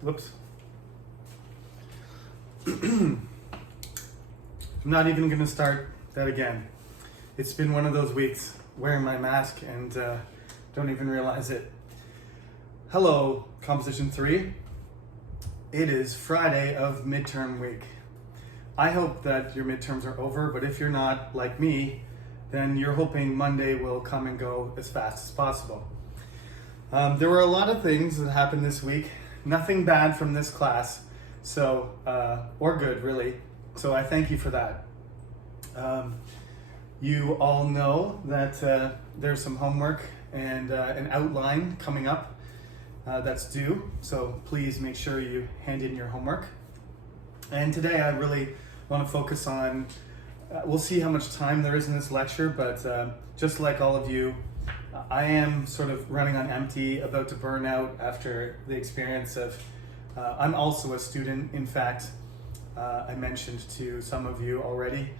Whoops. I'm not even going to start that again. It's been one of those weeks wearing my mask and don't even realize it. Hello, Composition 3. It is Friday of midterm week. I hope that your midterms are over, but if you're not, like me, then you're hoping Monday will come and go as fast as possible. There were a lot of things that happened this week. Nothing bad from this class, so or good really. So I thank you for that. You all know that there's some homework and an outline coming up that's due. So please make sure you hand in your homework. And today I really want to focus on. We'll see how much time there is in this lecture, but just like all of you, I am sort of running on empty, about to burn out after the experience of, I'm also a student. In fact, I mentioned to some of you already,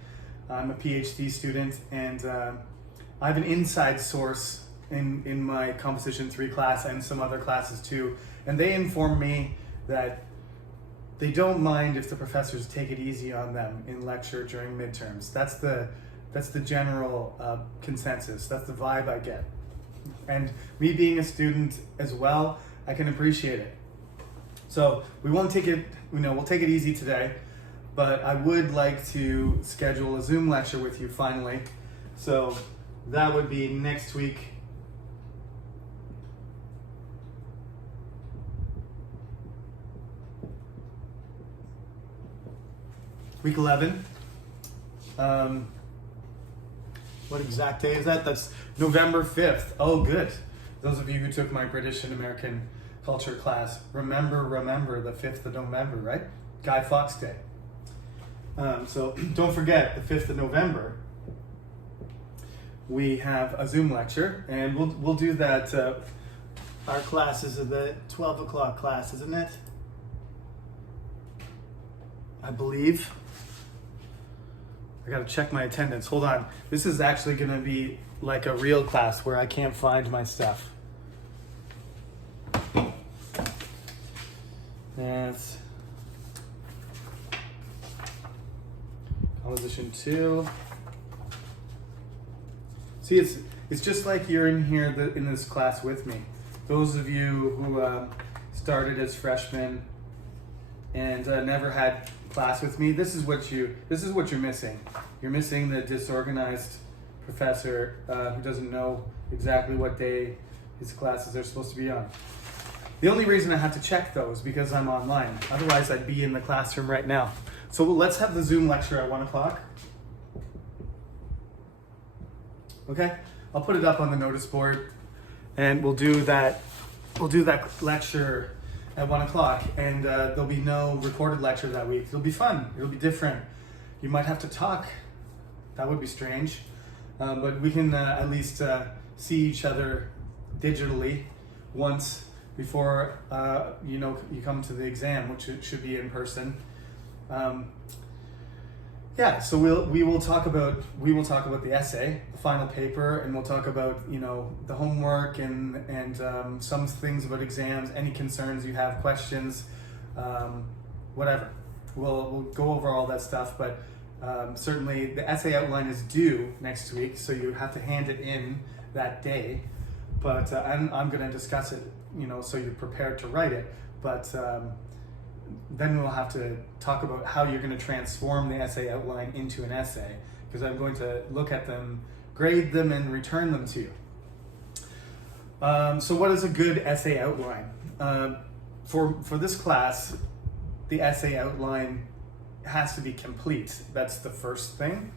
I'm a PhD student, and I have an inside source in my Composition 3 class and some other classes too, and they inform me that they don't mind if the professors take it easy on them in lecture during midterms. That's the general consensus. That's the vibe I get. And me being a student as well, I can appreciate it. So we won't take it, we'll take it easy today, but I would like to schedule a Zoom lecture with you finally. So that would be next week. Week 11. What exact day is that? That's November 5th. Oh, good. Those of you who took my British and American culture class, remember the 5th of November, right? Guy Fawkes Day. So don't forget, the 5th of November, we have a Zoom lecture, and we'll do that. Our class is the 12 o'clock class, isn't it? I believe. I gotta check my attendance. Hold on. This is actually gonna be like a real class where I can't find my stuff. That's Composition 2. See, it's just like you're in here in this class with me. Those of you who started as freshmen and never had class with me, this is what you're missing. You're missing the disorganized professor who doesn't know exactly what day his classes are supposed to be on. The only reason I have to check though is because I'm online. Otherwise I'd be in the classroom right now. So let's have the Zoom lecture at 1 o'clock. Okay, I'll put it up on the notice board and we'll do that lecture at 1 o'clock, and there'll be no recorded lecture that week. It'll be fun. It'll be different. You might have to talk. That would be strange. But we can at least see each other digitally once before you come to the exam, which should be in person. So we will talk about the essay, the final paper, and we'll talk about the homework and some things about exams, any concerns you have, questions, whatever. We'll go over all that stuff, but certainly the essay outline is due next week, so you have to hand it in that day. But I'm going to discuss it, so you're prepared to write it. But then we'll have to talk about how you're going to transform the essay outline into an essay, because I'm going to look at them, grade them, and return them to you. So what is a good essay outline? For this class, the essay outline has to be complete. That's the first thing.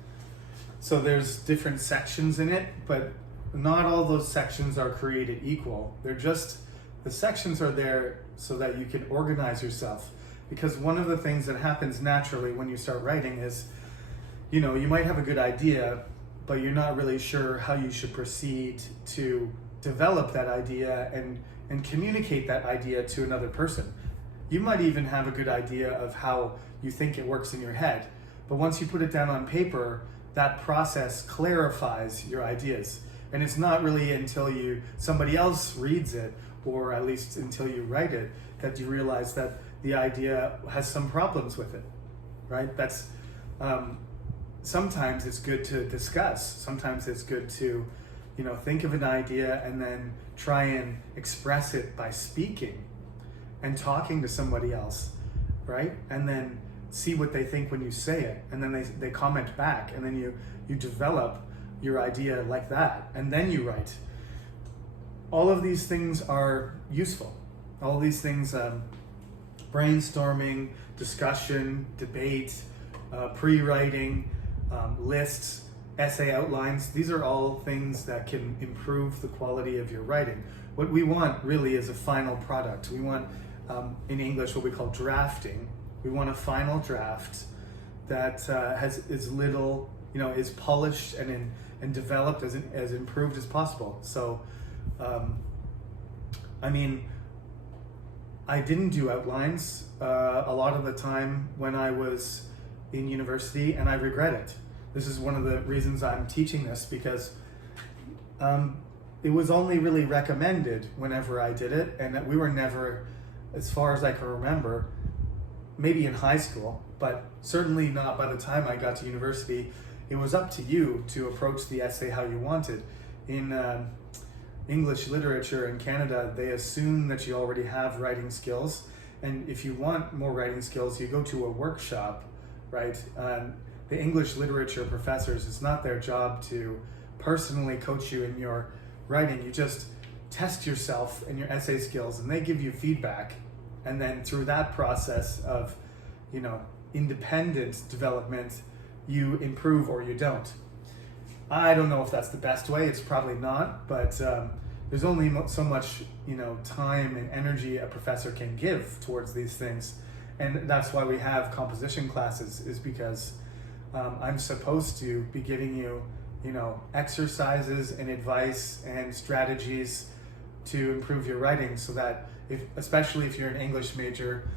So there's different sections in it, but not all those sections are created equal. The sections are there so that you can organize yourself. Because one of the things that happens naturally when you start writing is, you might have a good idea, but you're not really sure how you should proceed to develop that idea and communicate that idea to another person. You might even have a good idea of how you think it works in your head, but once you put it down on paper, that process clarifies your ideas. And it's not really until somebody else reads it, or at least until you write it, that you realize that the idea has some problems with it, right? That's sometimes it's good to discuss. Sometimes it's good to, think of an idea and then try and express it by speaking and talking to somebody else, right? And then see what they think when you say it, and then they comment back, and then you develop your idea like that, and then you write. All of these things are useful. All of these things, brainstorming, discussion, debate, pre-writing, lists, essay outlines, these are all things that can improve the quality of your writing. What we want really is a final product. We want, in English, what we call drafting. We want a final draft that is polished and developed as improved as possible. So, I didn't do outlines a lot of the time when I was in university, and I regret it. This is one of the reasons I'm teaching this, because it was only really recommended whenever I did it, and that we were never, as far as I can remember, maybe in high school, but certainly not by the time I got to university. It was up to you to approach the essay how you wanted. In English literature in Canada, they assume that you already have writing skills, and if you want more writing skills, you go to a workshop, right? The English literature professors, it's not their job to personally coach you in your writing. You just test yourself and your essay skills, and they give you feedback, and then through that process of, independent development, you improve or you don't. I don't know if that's the best way. It's probably not, but there's only so much, time and energy a professor can give towards these things. And that's why we have composition classes, is because I'm supposed to be giving you, exercises and advice and strategies to improve your writing, so that especially if you're an English major,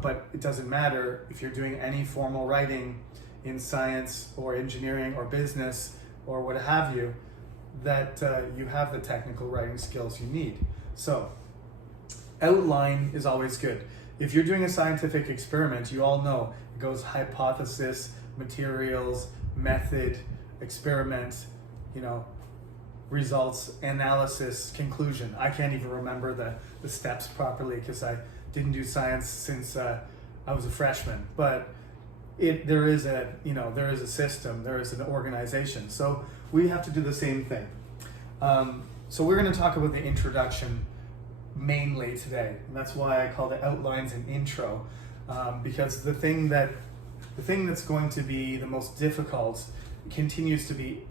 but it doesn't matter if you're doing any formal writing in science or engineering or business or what have you, that you have the technical writing skills you need. So outline is always good. If you're doing a scientific experiment, you all know it goes hypothesis, materials, method, experiment, results, analysis, conclusion. I can't even remember the steps properly because I didn't do science since I was a freshman. But there is a system, there is an organization. So we have to do the same thing. So we're going to talk about the introduction mainly today, and that's why I call it outlines and intro, because the thing that's going to be the most difficult continues to be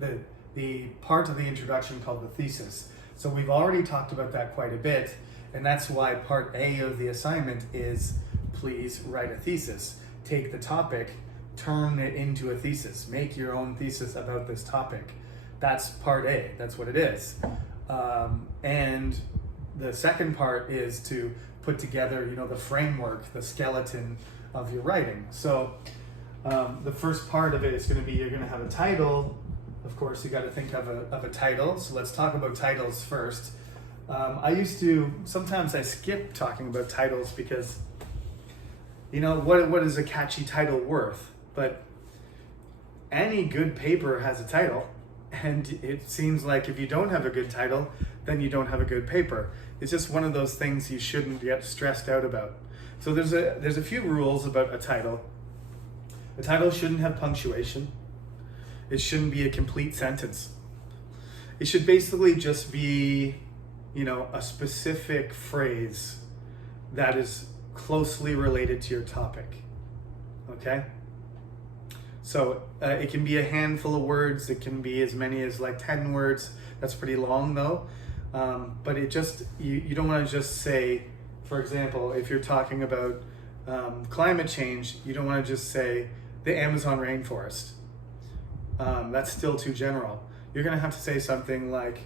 the part of the introduction called the thesis. So we've already talked about that quite a bit, and that's why part A of the assignment is please write a thesis. Take the topic, turn it into a thesis. Make your own thesis about this topic. That's part A. That's what it is. And the second part is to put together, the framework, the skeleton of your writing. So the first part of it is going to be, you're going to have a title. Of course, you got to think of a title. So let's talk about titles first. Sometimes I skip talking about titles because, what is a catchy title worth? But any good paper has a title, and it seems like if you don't have a good title, then you don't have a good paper. It's just one of those things you shouldn't get stressed out about. So there's a few rules about a title. A title shouldn't have punctuation. It shouldn't be a complete sentence. It should basically just be, a specific phrase that is closely related to your topic. Okay? So it can be a handful of words. It can be as many as 10 words. That's pretty long though. But you don't want to just say, for example, if you're talking about climate change, you don't want to just say the Amazon rainforest. That's still too general. You're going to have to say something like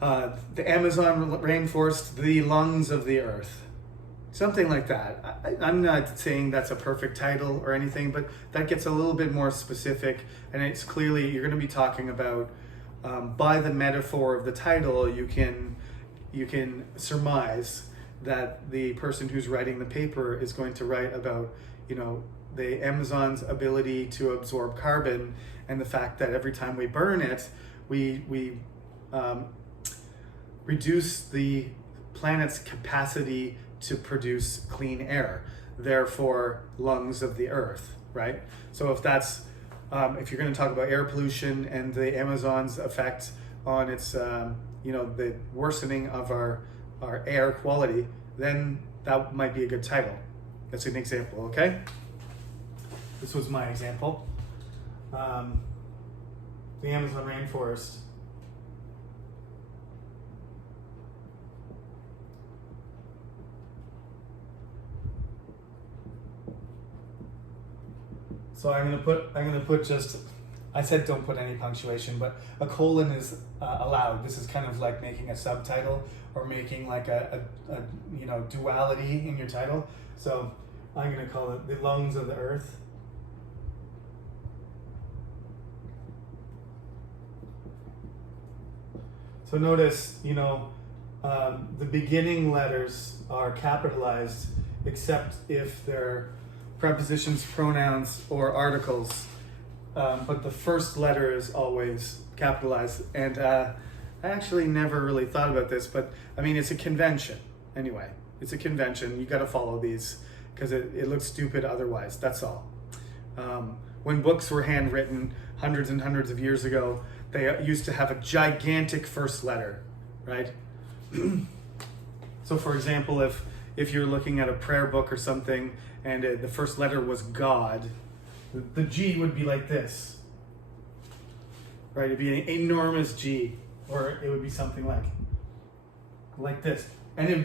the Amazon rainforest, the lungs of the earth. Something like that. I'm not saying that's a perfect title or anything, but that gets a little bit more specific, and it's clearly you're going to be talking about, by the metaphor of the title, you can surmise that the person who's writing the paper is going to write about, the Amazon's ability to absorb carbon, and the fact that every time we burn it, we reduce the planet's capacity to produce clean air, therefore lungs of the earth, right? So if you're going to talk about air pollution and the Amazon's effect on its, the worsening of our air quality, then that might be a good title. That's an example, okay? This was my example. The Amazon rainforest. So I'm gonna put just, I said don't put any punctuation, but a colon is allowed. This is kind of like making a subtitle or making like a duality in your title. So I'm gonna call it the lungs of the earth. So notice, the beginning letters are capitalized except if they're prepositions, pronouns, or articles. But the first letter is always capitalized. And I actually never really thought about this, but I mean, it's a convention. Anyway, it's a convention. You got to follow these because it looks stupid otherwise. That's all. When books were handwritten hundreds and hundreds of years ago, they used to have a gigantic first letter, right? So for example, if you're looking at a prayer book or something and the first letter was God, the G would be like this, right? It'd be an enormous G, or it would be something like this, and it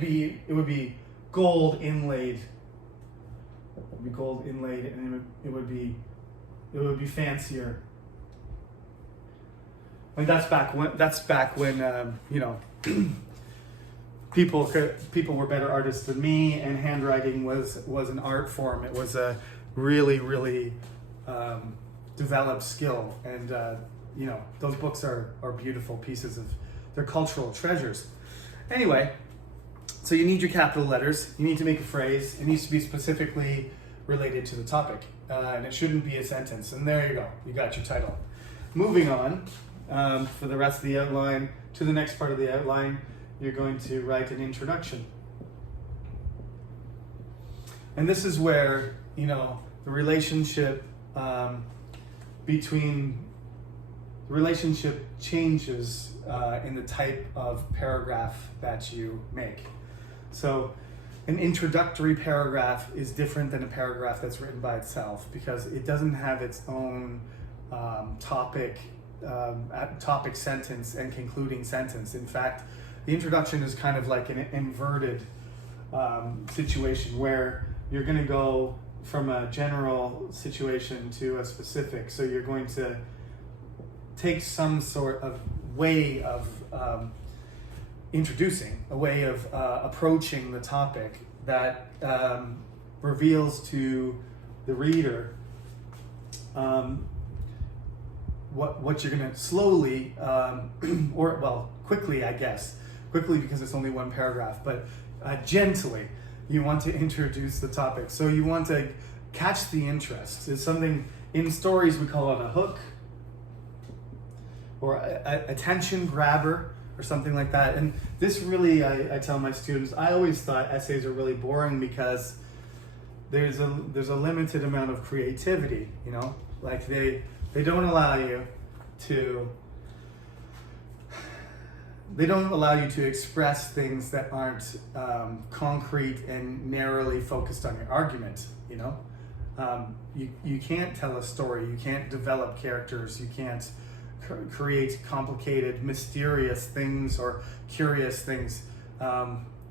would be gold inlaid. It would be gold inlaid, and it would be fancier. And that's back when people were better artists than me, and handwriting was an art form. It was a really, really developed skill, and those books are beautiful pieces they're cultural treasures. Anyway, so you need your capital letters. You need to make a phrase. It needs to be specifically related to the topic, and it shouldn't be a sentence. And there you go. You got your title. Moving on. For the rest of the outline, to the next part of the outline, you're going to write an introduction. And this is where, the relationship changes in the type of paragraph that you make. So an introductory paragraph is different than a paragraph that's written by itself because it doesn't have its own topic sentence and concluding sentence. In fact, the introduction is kind of like an inverted situation where you're going to go from a general situation to a specific. So you're going to take some sort of way of introducing, a way of approaching the topic that reveals to the reader what you're going to slowly, quickly, I guess. Quickly because it's only one paragraph, but gently, you want to introduce the topic. So you want to catch the interest. It's something, in stories we call it a hook, or a attention grabber, or something like that. And this really, I tell my students, I always thought essays are really boring because there's a limited amount of creativity, like they don't allow you to express things that aren't concrete and narrowly focused on your argument. You can't tell a story. You can't develop characters. You can't create complicated, mysterious things or curious things.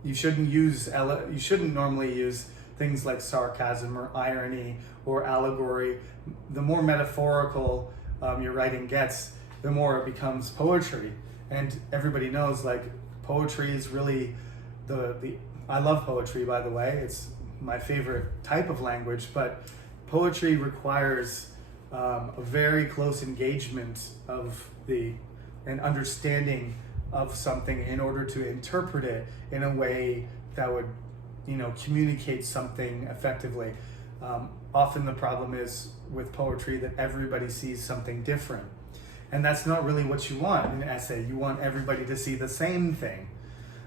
You shouldn't normally use things like sarcasm or irony or allegory. The more metaphorical your writing gets, the more it becomes poetry. And everybody knows, like, poetry is really I love poetry, by the way. It's my favorite type of language, but poetry requires a very close engagement of an understanding of something in order to interpret it in a way communicate something effectively. Often the problem is with poetry that everybody sees something different. And that's not really what you want in an essay. You want everybody to see the same thing.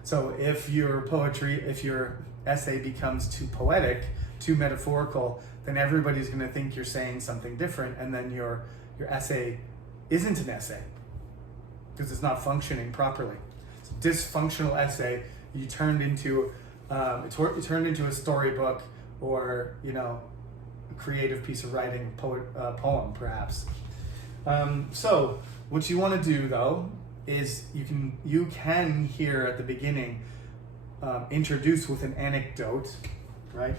So if your essay becomes too poetic, too metaphorical, then everybody's going to think you're saying something different, and then your essay isn't an essay because it's not functioning properly. It's a dysfunctional essay you turned into a storybook, or a creative piece of writing, poem perhaps. So what you want to do though is you can here at the beginning introduce with an anecdote, right?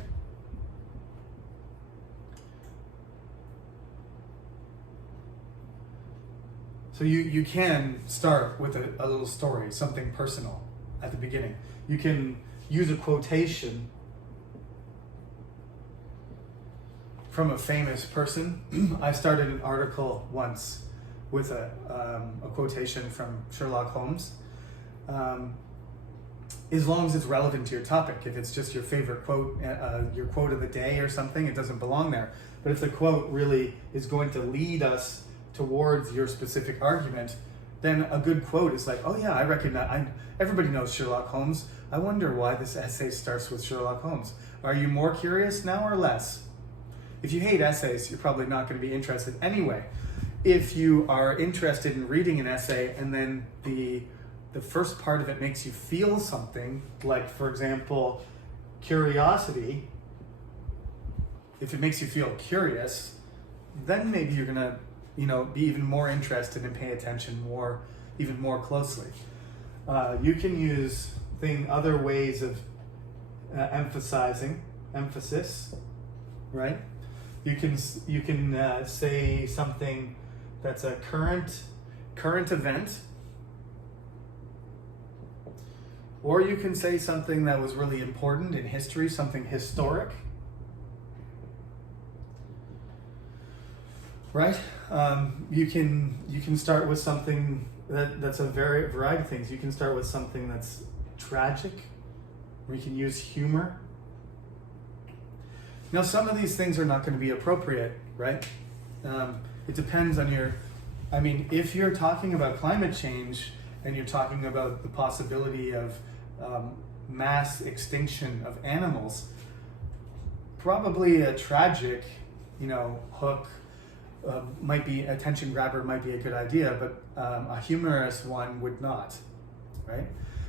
So you can start with a little story, something personal at the beginning. You can use a quotation from a famous person. I started an article once with a quotation from Sherlock Holmes. As long as it's relevant to your topic. If it's just your favorite quote, your quote of the day or something, it doesn't belong there. But if the quote really is going to lead us towards your specific argument, then a good quote is like, oh yeah, I recognize, everybody knows Sherlock Holmes. I wonder why this essay starts with Sherlock Holmes. Are you more curious now or less? If you hate essays, you're probably not going to be interested anyway. If you are interested in reading an essay and then the first part of it makes you feel something, like for example, curiosity, if it makes you feel curious, then maybe you're going to be even more interested and pay attention even more closely. You can use other ways of emphasis, right? You can say something that's a current event, or you can say something that was really important in history, something historic, right? You can start with something that's a variety of things. You can start with something that's tragic, or you can use humor. Now, some of these things are not going to be appropriate, right? It depends on if you're talking about climate change and you're talking about the possibility of mass extinction of animals, probably a tragic, hook might be, attention grabber might be a good idea, but a humorous one would not, right?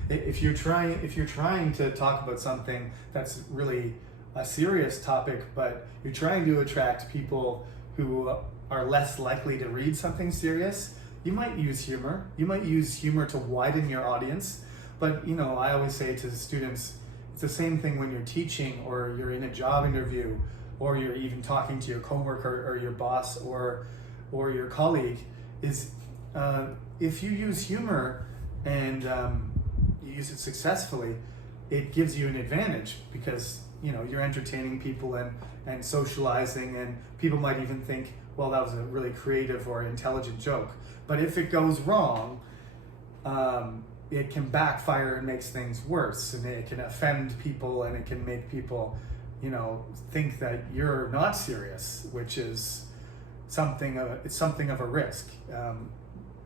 If you're trying to talk about something that's really a serious topic, but you're trying to attract people who are less likely to read something serious, you might use humor. You might use humor to widen your audience. But I always say to the students, it's the same thing when you're teaching or you're in a job interview or you're even talking to your coworker or your boss or your colleague, is if you use humor and you use it successfully, it gives you an advantage because you're entertaining people and socializing, and people might even think, well, that was a really creative or intelligent joke. But if it goes wrong, it can backfire and makes things worse, and it can offend people, and it can make people think that you're not serious, which is something of a risk.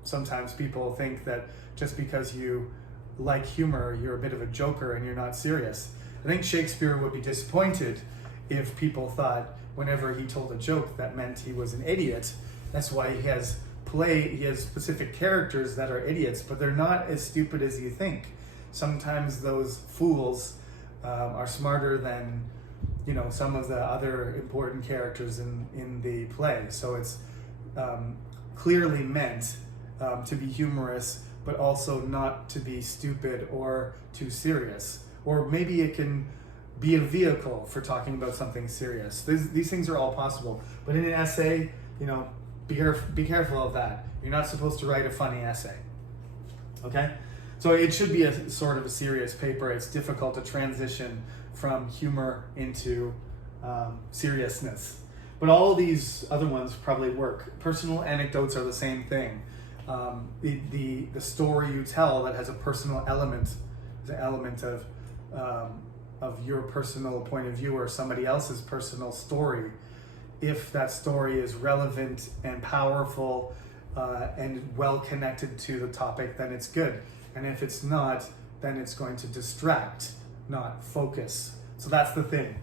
Sometimes people think that just because you like humor, you're a bit of a joker and you're not serious. I think Shakespeare would be disappointed if people thought whenever he told a joke that meant he was an idiot. That's why he has specific characters that are idiots, but they're not as stupid as you think. Sometimes those fools are smarter than some of the other important characters in the play. So it's clearly meant to be humorous, but also not to be stupid or too serious. Or maybe it can be a vehicle for talking about something serious. These things are all possible. But in an essay, be careful of that. You're not supposed to write a funny essay. Okay? So it should be a sort of a serious paper. It's difficult to transition from humor into seriousness. But all of these other ones probably work. Personal anecdotes are the same thing. The story you tell that has a personal element, is an element of your personal point of view or somebody else's personal story. If that story is relevant and powerful and well connected to the topic, then it's good. And if it's not, then it's going to distract, not focus. So that's the thing.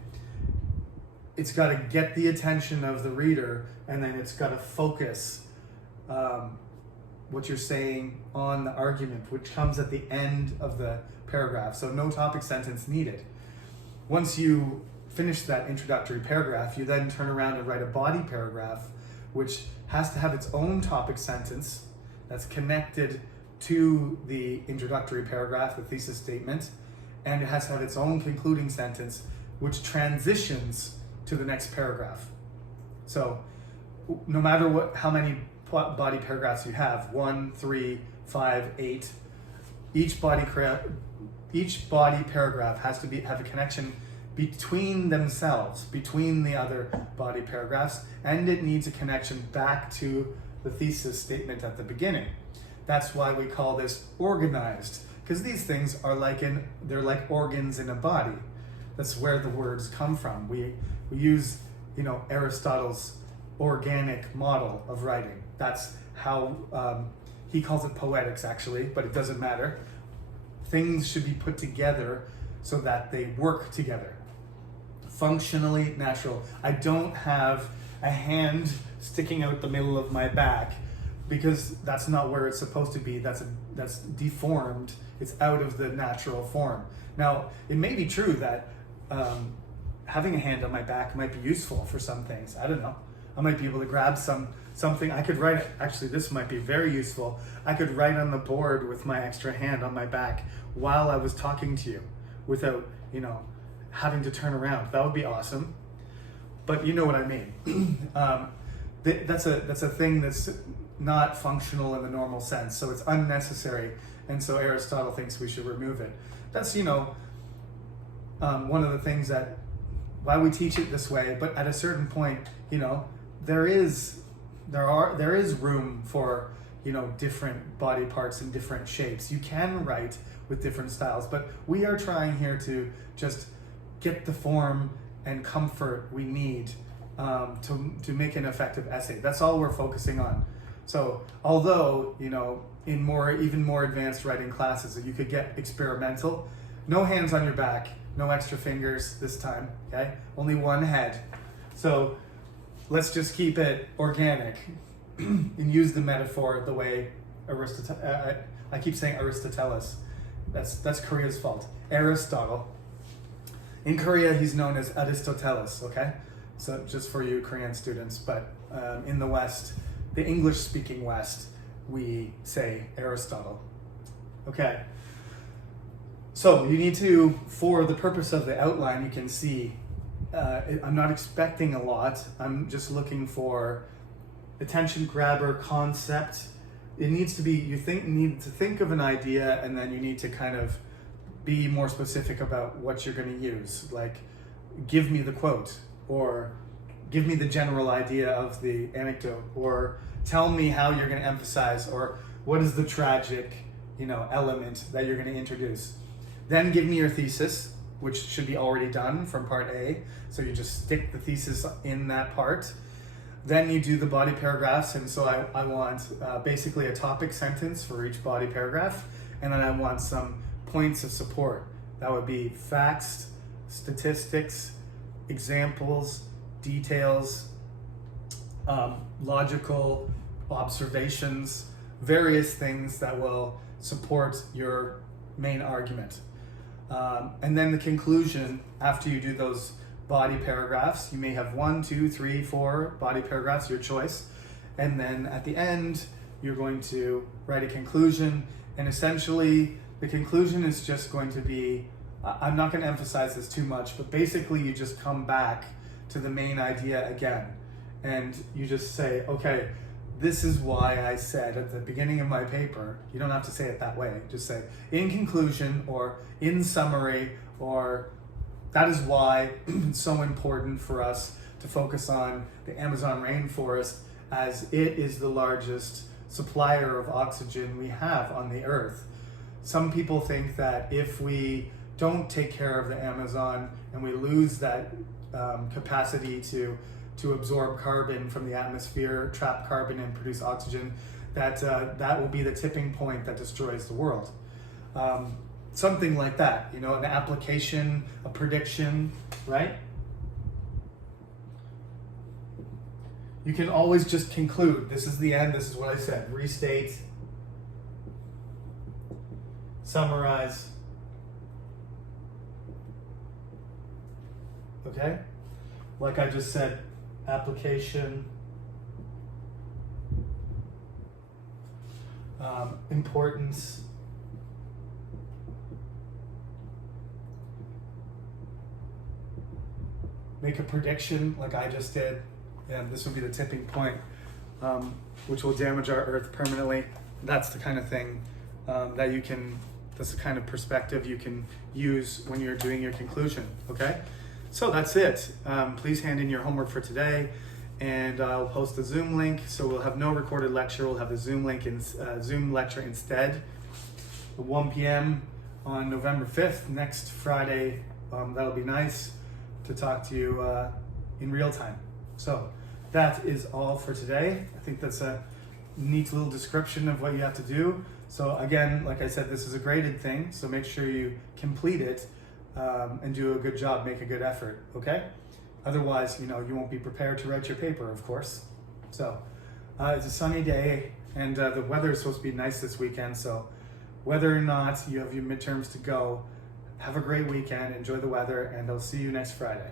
It's got to get the attention of the reader, and then it's got to focus what you're saying on the argument, which comes at the end of the paragraph. So no topic sentence needed. Once you finish that introductory paragraph, you then turn around and write a body paragraph, which has to have its own topic sentence that's connected to the introductory paragraph, the thesis statement, and it has to have its own concluding sentence, which transitions to the next paragraph. So no matter how many body paragraphs you have, 1, 3, 5, 8, each body paragraph has to have a connection between themselves, between the other body paragraphs, and it needs a connection back to the thesis statement at the beginning. That's why we call this organized, because these things are they're like organs in a body. That's where the words come from. We use, Aristotle's organic model of writing. That's how he calls it poetics, actually, but it doesn't matter. Things should be put together so that they work together. Functionally natural. I don't have a hand sticking out the middle of my back because that's not where it's supposed to be. That's deformed. It's out of the natural form. Now, it may be true that having a hand on my back might be useful for some things. I don't know. I might be able to grab something. I could write, actually this might be very useful. I could write on the board with my extra hand on my back while I was talking to you without, having to turn around. That would be awesome. But you know what I mean. That's a thing that's not functional in the normal sense, so it's unnecessary, and so Aristotle thinks we should remove it. That's one of the things that why we teach it this way. But at a certain point, there is room for different body parts and different shapes. You can write with different styles, but we are trying here to just get the form and comfort we need to make an effective essay. That's all we're focusing on. So although in even more advanced writing classes you could get experimental, no hands on your back, no extra fingers this time, okay? Only one head. So let's just keep it organic and use the metaphor the way I keep saying Aristoteles. That's Korea's fault. Aristotle. In Korea, he's known as Aristoteles, okay? So just for you Korean students, but in the West, the English-speaking West, we say Aristotle. Okay. So you need to, for the purpose of the outline, you can see, I'm not expecting a lot. I'm just looking for attention grabber concept. It needs to be, need to think of an idea, and then you need to kind of be more specific about what you're going to use. Like, give me the quote, or give me the general idea of the anecdote, or tell me how you're going to emphasize, or what is the tragic, element that you're going to introduce. Then give me your thesis, which should be already done from part A. So you just stick the thesis in that part. Then you do the body paragraphs, and so I want basically a topic sentence for each body paragraph, and then I want some points of support. That would be facts, statistics, examples, details, logical observations, various things that will support your main argument. And then the conclusion, after you do those body paragraphs, you may have 1, 2, 3, 4 body paragraphs, your choice. And then at the end, you're going to write a conclusion. And essentially, the conclusion is just going to be, I'm not going to emphasize this too much, but basically you just come back to the main idea again. And you just say, okay, this is why I said at the beginning of my paper, you don't have to say it that way, just say, in conclusion, or in summary, or that is why it's so important for us to focus on the Amazon rainforest, as it is the largest supplier of oxygen we have on the earth. Some people think that if we don't take care of the Amazon and we lose that capacity to absorb carbon from the atmosphere, trap carbon and produce oxygen, that will be the tipping point that destroys the world. Something like that, you know, an application, a prediction, right? You can always just conclude, this is the end, this is what I said, restate, summarize, okay? Like I just said, application, importance, make a prediction like I just did, and this would be the tipping point, which will damage our Earth permanently. That's the kind of thing that's the kind of perspective you can use when you're doing your conclusion, okay? So that's it. Please hand in your homework for today, and I'll post the Zoom link. So we'll have no recorded lecture. We'll have the Zoom link in Zoom lecture instead. At 1 p.m. on November 5th, next Friday. That'll be nice to talk to you in real time. So that is all for today. I think that's a neat little description of what you have to do. So again, like I said, this is a graded thing, so make sure you complete it and do a good job, make a good effort, okay? Otherwise, you know, you won't be prepared to write your paper, of course. So it's a sunny day, and the weather is supposed to be nice this weekend, so whether or not you have your midterms to go, have a great weekend, enjoy the weather, and I'll see you next Friday.